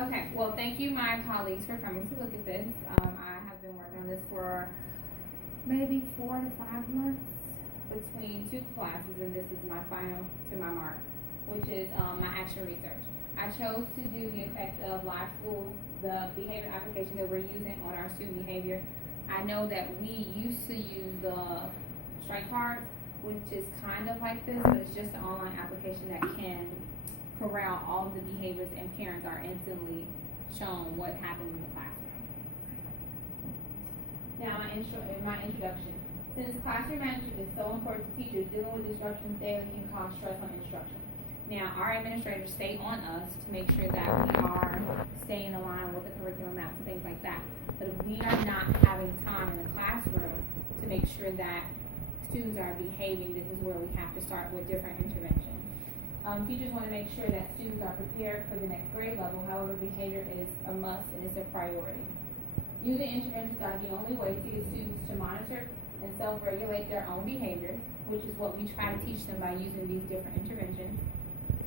Okay, well, thank you, my colleagues, for coming to look at this. I have been working on this for maybe 4 to 5 months between 2 classes, and this is my final to my mark, which is my action research. I chose to do the effect of live school, the behavior application that we're using on our student behavior. I know that we used to use the strike cards, which is kind of like this, but it's just an online application that can corral all of the behaviors, and parents are instantly shown what happened in the classroom. Now, my introduction. Since classroom management is so important to teachers, dealing with disruptions daily can cause stress on instruction. Now, our administrators stay on us to make sure that we are staying in line with the curriculum maps and things like that. But if we are not having time in the classroom to make sure that students are behaving, this is where we have to start with different interventions. Teachers want to make sure that students are prepared for the next grade level. However, behavior is a must and it's a priority. Using interventions are the only way to get students to monitor and self-regulate their own behavior, which is what we try to teach them by using these different interventions.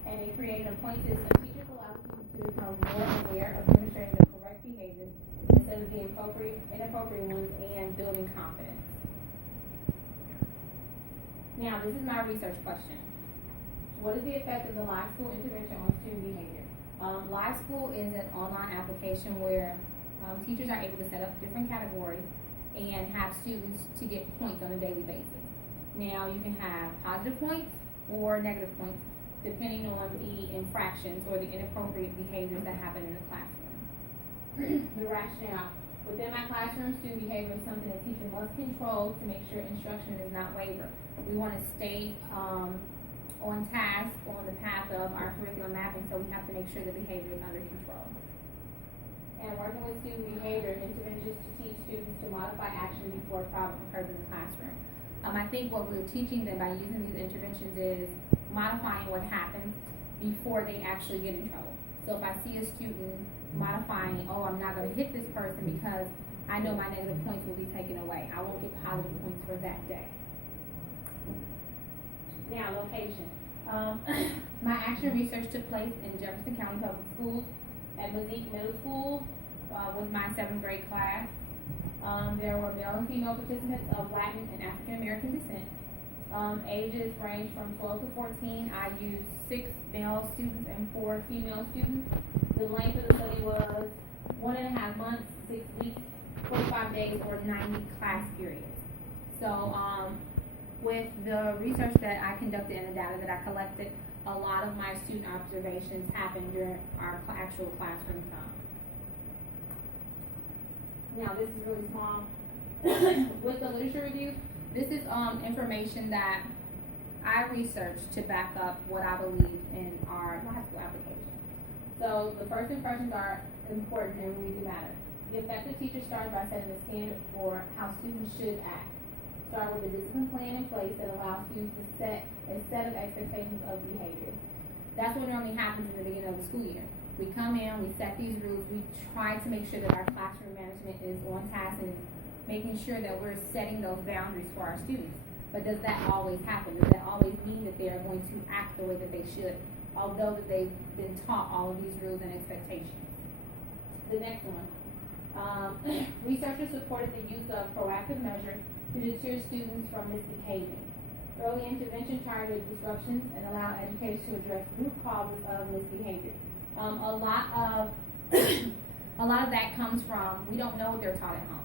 And in creating a point system, teachers allow students to become more aware of demonstrating the correct behaviors instead of the inappropriate ones, and building confidence. Now, this is my research question. What is the effect of the live school intervention on student behavior? Live school is an online application where teachers are able to set up different categories and have students to get points on a daily basis. Now, you can have positive points or negative points depending on the infractions or the inappropriate behaviors that happen in the classroom. The rationale. Within my classroom, student behavior is something a teacher must control to make sure instruction does not waver. We want to stay on task, on the path of our curriculum mapping, so we have to make sure the behavior is under control. And working with student behavior, interventions to teach students to modify action before a problem occurs in the classroom. I think what we're teaching them by using these interventions is modifying what happens before they actually get in trouble. So if I see a student modifying, oh, I'm not going to hit this person because I know my negative points will be taken away, I won't get positive points for that day. Now, location. My action research took place in Jefferson County Public Schools. At Mosaic Middle School was my 7th grade class. There were male and female participants of Latin and African American descent. Ages range from 12 to 14. I used 6 male students and 4 female students. The length of the study was 1.5 months, 6 weeks, 45 days, or 90 class periods. So, with the research that I conducted and the data that I collected, a lot of my student observations happened during our actual classroom time. Now, this is really small. With the literature review, this is information that I researched to back up what I believe in our high school application. So the first impressions are important and really do matter. The effective teacher starts by setting a standard for how students should act. Start with a discipline plan in place that allows students to set a set of expectations of behavior. That's what normally happens in the beginning of the school year. We come in, we set these rules, we try to make sure that our classroom management is on task and making sure that we're setting those boundaries for our students. But does that always happen? Does that always mean that they are going to act the way that they should, although that they've been taught all of these rules and expectations? The next one. Researchers supported the use of proactive measures to deter students from misbehaving. Early intervention targeted disruptions and allowed educators to address root causes of misbehavior. A lot of that comes from we don't know what they're taught at home.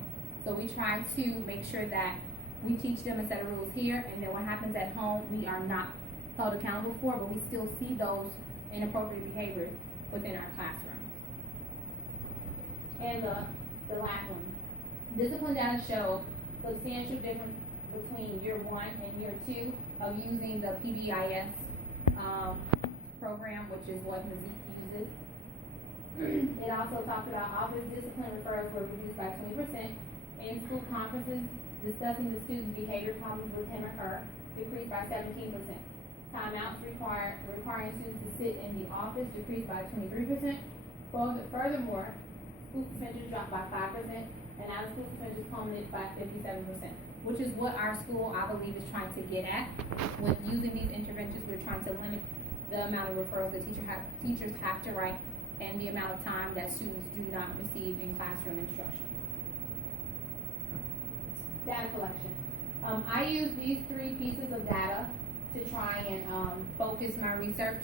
So we try to make sure that we teach them a set of rules here, and then what happens at home we are not held accountable for, but we still see those inappropriate behaviors within our classrooms. And the last one. Discipline data show substantial difference between year 1 and year 2 of using the PBIS program, which is what Mosaic uses. It also talks about office discipline referrals were reduced by 20%. In school conferences, discussing the student's behavior problems with him or her decreased by 17%. Timeouts requiring students to sit in the office decreased by 23%. Furthermore, school suspensions dropped by 5%, and out-of-school suspensions plummeted by 57%, which is what our school, I believe, is trying to get at. With using these interventions, we're trying to limit the amount of referrals that teachers have to write and the amount of time that students do not receive in classroom instruction. Data collection. I use these 3 pieces of data to try and focus my research.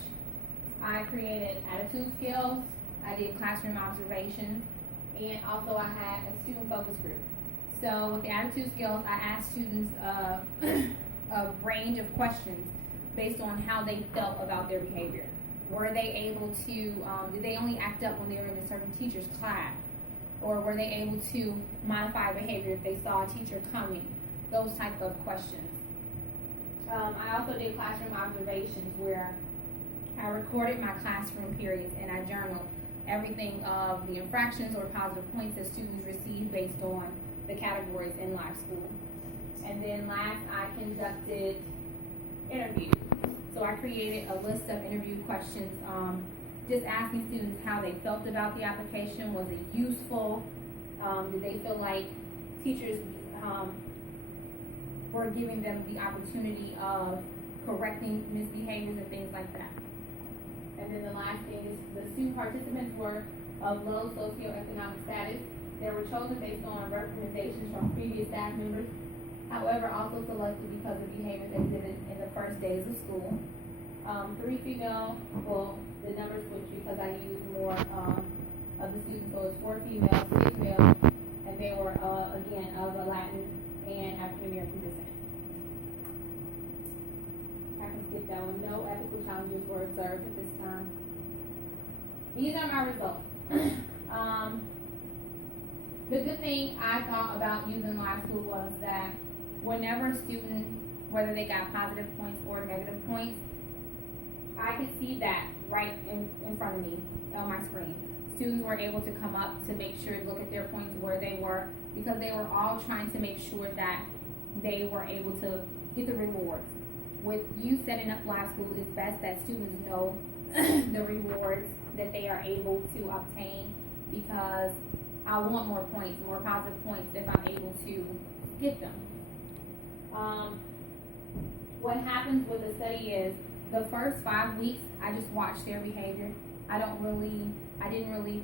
I created attitude skills, I did classroom observations, and also I had a student focus group. So with the attitude skills, I asked students a range of questions based on how they felt about their behavior. Were they able to, did they only act up when they were in a certain teacher's class? Or were they able to modify behavior if they saw a teacher coming? Those type of questions. I also did classroom observations where I recorded my classroom periods and I journaled everything of the infractions or positive points that students received based on the categories in live school. And then last, I conducted interviews. So I created a list of interview questions, just asking students how they felt about the application. Was it useful? Did they feel like teachers were giving them the opportunity of correcting misbehaviors and things like that? And then the last thing is the student participants were of low socioeconomic status. They were chosen based on recommendations from previous staff members, however, also selected because of behaviors exhibited in the first days of school. 3 female, well, the numbers switched because I used more of the students, so it's 4 females, 6 males, and they were, again, of a Latin and African American descent. I can skip that one. No ethical challenges were observed at this time. These are my results. The good thing I thought about using live school was that whenever a student, whether they got positive points or negative points, I could see that right in front of me on my screen. Students were able to come up to make sure, look at their points where they were, because they were all trying to make sure that they were able to get the rewards. With you setting up live school, it's best that students know the rewards that they are able to obtain, because I want more points, more positive points if I'm able to get them. What happens with the study is the first 5 weeks, I just watched their behavior. I didn't really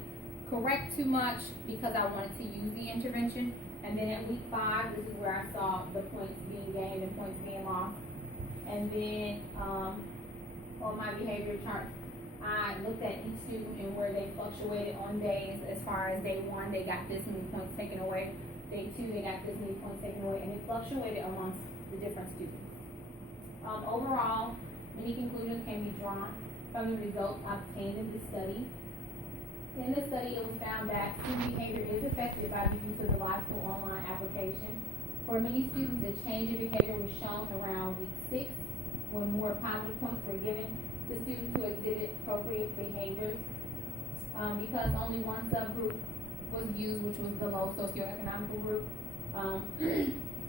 correct too much because I wanted to use the intervention. And then at week 5, this is where I saw the points being gained and points being lost. And then on my behavior chart, I looked at each student and where they fluctuated on days. As far as day 1, they got this many points taken away. Day 2, they got this many points taken away, and it fluctuated amongst the different students. Overall, many conclusions can be drawn from the results obtained in this study. In the study, it was found that student behavior is affected by the use of the live school online application. For many students, the change in behavior was shown around week 6, when more positive points were given to students who exhibit appropriate behaviors. Because only one subgroup was used, which was the low socioeconomic group,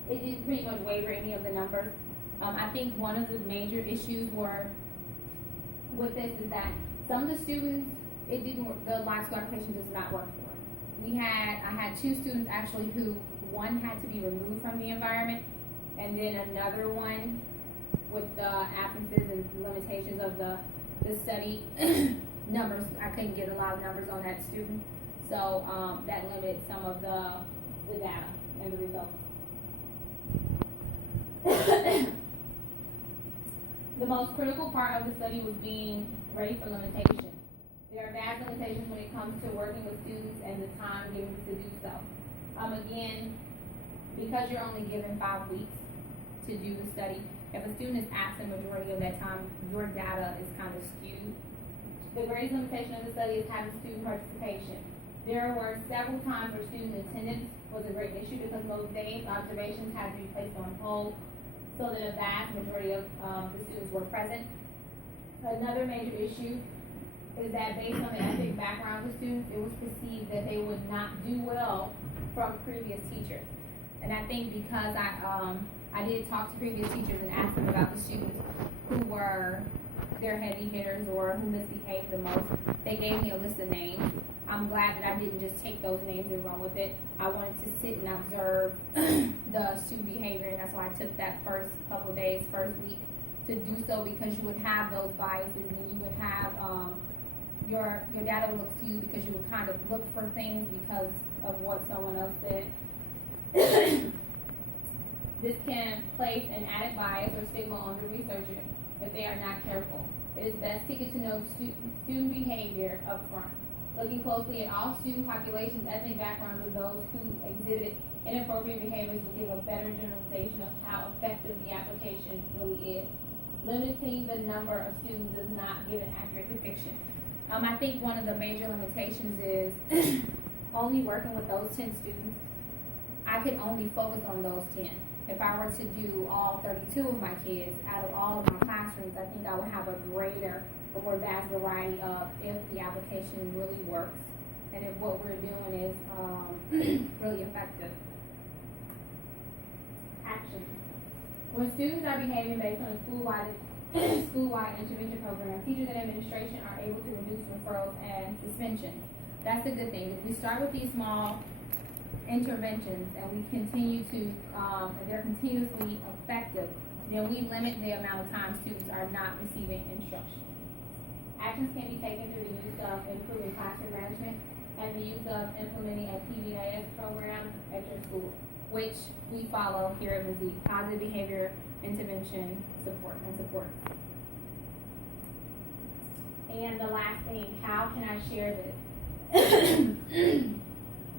it didn't pretty much waver any of the numbers. I think one of the major issues were with this is that some of the students, it didn't work, the live school application does not work for. I had 2 students actually who, one had to be removed from the environment, and then another one with the absences and limitations of the study numbers. I couldn't get a lot of numbers on that student, so that limited some of the data and the results. The most critical part of the study was being ready for limitations. There are vast limitations when it comes to working with students and the time given to do so. Again, because you're only given 5 weeks to do the study, if a student is absent majority of that time, your data is kind of skewed. The greatest limitation of the study is having student participation. There were several times where student attendance was a great issue because most days observations had to be placed on hold so that a vast majority of the students were present. Another major issue is that based on the ethnic background of students, it was perceived that they would not do well from previous teachers. And I think because I did talk to previous teachers and ask them about the students who were their heavy hitters or who misbehaved the most, they gave me a list of names. I'm glad that I didn't just take those names and run with it. I wanted to sit and observe the student behavior, and that's why I took that first couple of days, first week, to do so, because you would have those biases and you would have your data will look skewed because you would kind of look for things because of what someone else said. This can place an added bias or stigma on the researcher if they are not careful. It is best to get to know student behavior up front. Looking closely at all student populations, ethnic backgrounds of those who exhibit inappropriate behaviors will give a better generalization of how effective the application really is. Limiting the number of students does not give an accurate depiction. I think one of the major limitations is only working with those 10 students. I could only focus on those 10. If I were to do all 32 of my kids out of all of my classrooms, I think I would have a greater or more vast variety of if the application really works and if what we're doing is really effective. Action. When students are behaving based on a school-wide intervention program, teachers and administration are able to reduce referrals and suspensions. That's a good thing. If we start with these small interventions and we continue to, and they're continuously effective, then we limit the amount of time students are not receiving instruction. Actions can be taken through the use of improving classroom management and the use of implementing a PBIS program at your school, which we follow here at MAZI, Positive Behavior Intervention Support. And the last thing, how can I share this?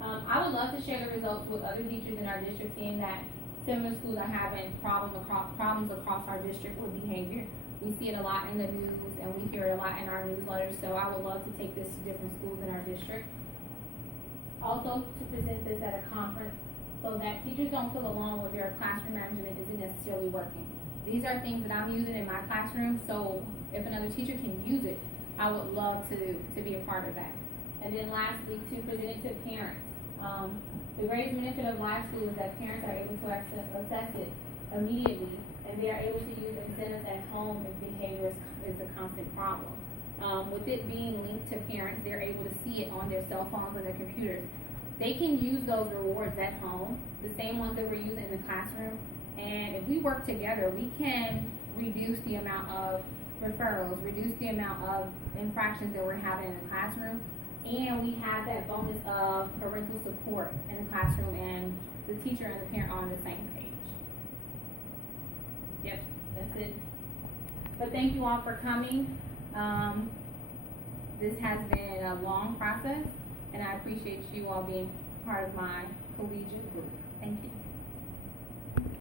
I would love to share the results with other teachers in our district, seeing that similar schools are having problems across our district with behavior. We see it a lot in the news and we hear it a lot in our newsletters, so I would love to take this to different schools in our district. Also to present this at a conference so that teachers don't feel alone with their classroom management isn't necessarily working. These are things that I'm using in my classroom, so if another teacher can use it, I would love to be a part of that. And then lastly, to present it to parents. The greatest benefit of live school is that parents are able to assess it immediately, and they are able to use incentives at home if behavior is a constant problem. With it being linked to parents, they're able to see it on their cell phones and their computers. They can use those rewards at home, the same ones that we're using in the classroom, and if we work together, we can reduce the amount of referrals, reduce the amount of infractions that we're having in the classroom, and we have that bonus of parental support in the classroom and the teacher and the parent are on the same page. Yep, that's it. But thank you all for coming. This has been a long process, and I appreciate you all being part of my collegiate group. Thank you.